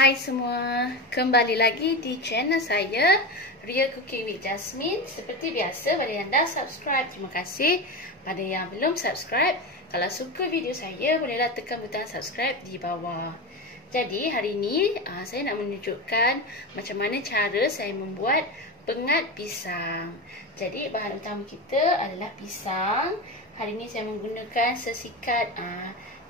Hai semua, kembali lagi di channel saya Ria Cooking with Jasmine. Seperti biasa, pada yang dah subscribe, terima kasih. Pada yang belum subscribe, kalau suka video saya, bolehlah tekan butang subscribe di bawah. Jadi hari ini saya nak menunjukkan macam mana cara saya membuat pengat pisang. Jadi bahan utama kita adalah pisang. Hari ini saya menggunakan sesikat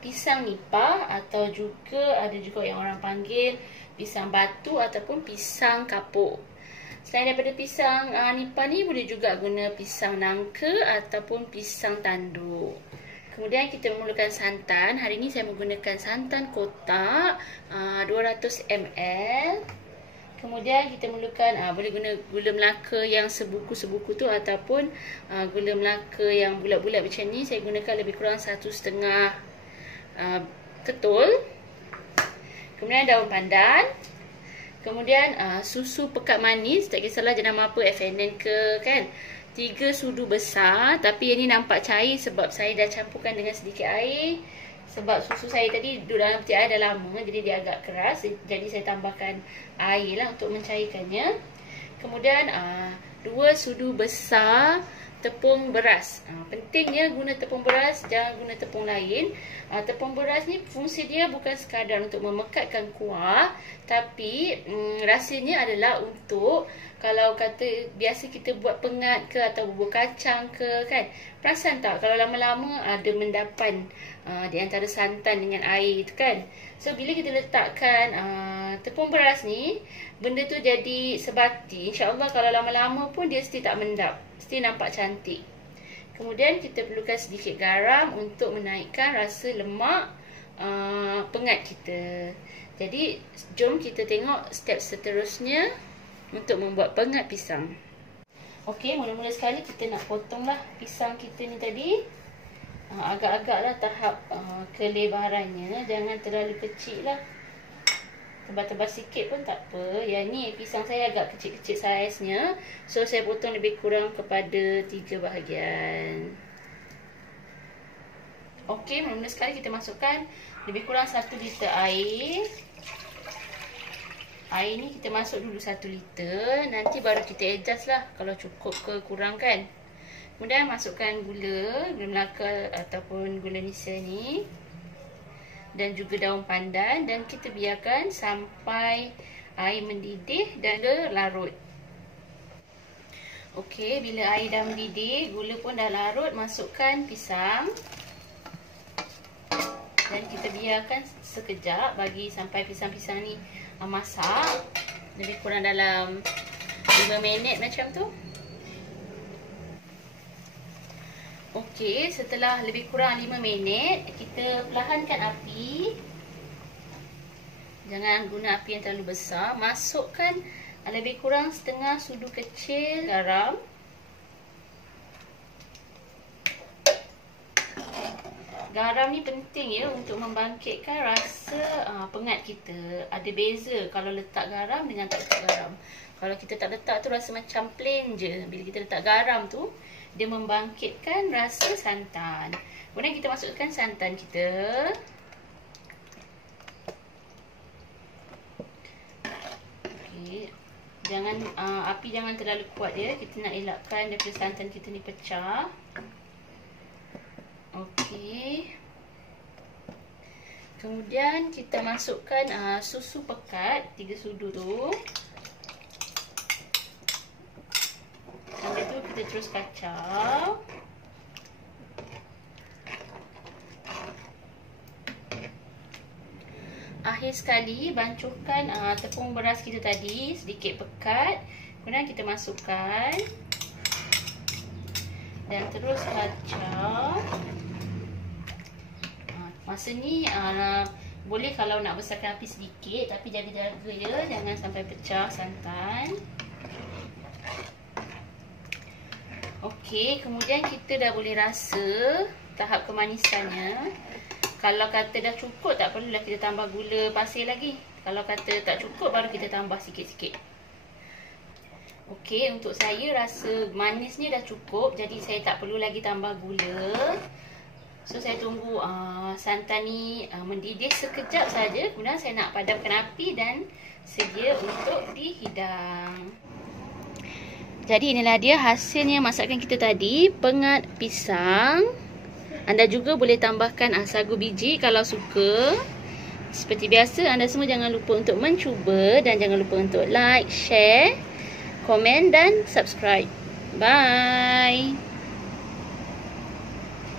pisang nipah, atau juga ada juga yang orang panggil pisang batu ataupun pisang kapuk. Selain daripada pisang nipah ni, boleh juga guna pisang nangka ataupun pisang tanduk. Kemudian kita memerlukan santan. Hari ini saya menggunakan santan kotak 200 ml. Kemudian kita memerlukan boleh guna gula melaka yang sebuku-sebuku tu, ataupun gula melaka yang bulat-bulat macam ni. Saya gunakan lebih kurang 1,5 ketul. Kemudian daun pandan. Kemudian susu pekat manis, tak kisahlah jenama apa, FNN ke kan. 3 sudu besar, tapi yang ni nampak cair sebab saya dah campurkan dengan sedikit air. Sebab susu saya tadi duduk dalam peti air dah lama, jadi dia agak keras. Jadi saya tambahkan air lah untuk mencairkannya. Kemudian 2 sudu besar tepung beras. Pentingnya guna tepung beras, jangan guna tepung lain. Tepung beras ni fungsi dia bukan sekadar untuk memekatkan kuah, tapi rasanya adalah untuk, kalau kata biasa kita buat pengat ke atau bubur kacang ke kan, perasan tak kalau lama-lama ada mendapan di antara santan dengan air tu kan. So bila kita letakkan tepung beras ni, benda tu jadi sebati. InsyaAllah kalau lama-lama pun dia mesti tak mendap, mesti nampak cantik. Kemudian kita perlukan sedikit garam untuk menaikkan rasa lemak pengat kita. Jadi jom kita tengok step seterusnya untuk membuat pengat pisang. Okey, mula-mula sekali kita nak potonglah pisang kita ni tadi. Agak-agaklah tahap kelebarannya, jangan terlalu kecil lah. Tebal-tebal sikit pun tak apa. Yang ni pisang saya agak kecil-kecil saiznya, so saya potong lebih kurang kepada 3 bahagian. Okey, mula-mula sekali kita masukkan lebih kurang 1 liter air. Air ni kita masuk dulu 1 liter, nanti baru kita adjust lah kalau cukup ke kurang kan. Kemudian masukkan gula melaka ataupun gula nisa ni, dan juga daun pandan, dan kita biarkan sampai air mendidih dan larut. Okey, bila air dah mendidih, gula pun dah larut, masukkan pisang. Dan kita biarkan sekejap bagi sampai pisang-pisang ni masak. Lebih kurang dalam 5 minit macam tu. Okey, setelah lebih kurang 5 minit, kita perlahankan api. Jangan guna api yang terlalu besar. Masukkan lebih kurang setengah sudu kecil garam. Garam ni penting ya untuk membangkitkan rasa pengat kita. Ada beza kalau letak garam dengan tak letak garam. Kalau kita tak letak tu rasa macam plain je. Bila kita letak garam tu, dia membangkitkan rasa santan. Kemudian kita masukkan santan kita. Okey. Api jangan terlalu kuat ya. Kita nak elakkan daripada santan kita ni pecah. Okey. Kemudian kita masukkan susu pekat 3 sudu tu. Sambil tu kita terus kacau. Akhir sekali bancuhkan tepung beras kita tadi sedikit pekat. Kemudian kita masukkan dan terus kacau. Masa ni boleh kalau nak besarkan api sedikit, tapi jaga-jaga ya, jangan sampai pecah santan. Okey, kemudian kita dah boleh rasa tahap kemanisannya. Kalau kata dah cukup, tak perlulah kita tambah gula pasir lagi. Kalau kata tak cukup, baru kita tambah sikit-sikit. Okey, untuk saya rasa manisnya dah cukup, jadi saya tak perlu lagi tambah gula. So saya tunggu santan ni mendidih sekejap saja. Kemudian saya nak padamkan api dan sedia untuk dihidang. Jadi inilah dia hasilnya masakan kita tadi, pengat pisang. Anda juga boleh tambahkan sagu biji kalau suka. Seperti biasa, anda semua jangan lupa untuk mencuba dan jangan lupa untuk like, share, komen dan subscribe. Bye.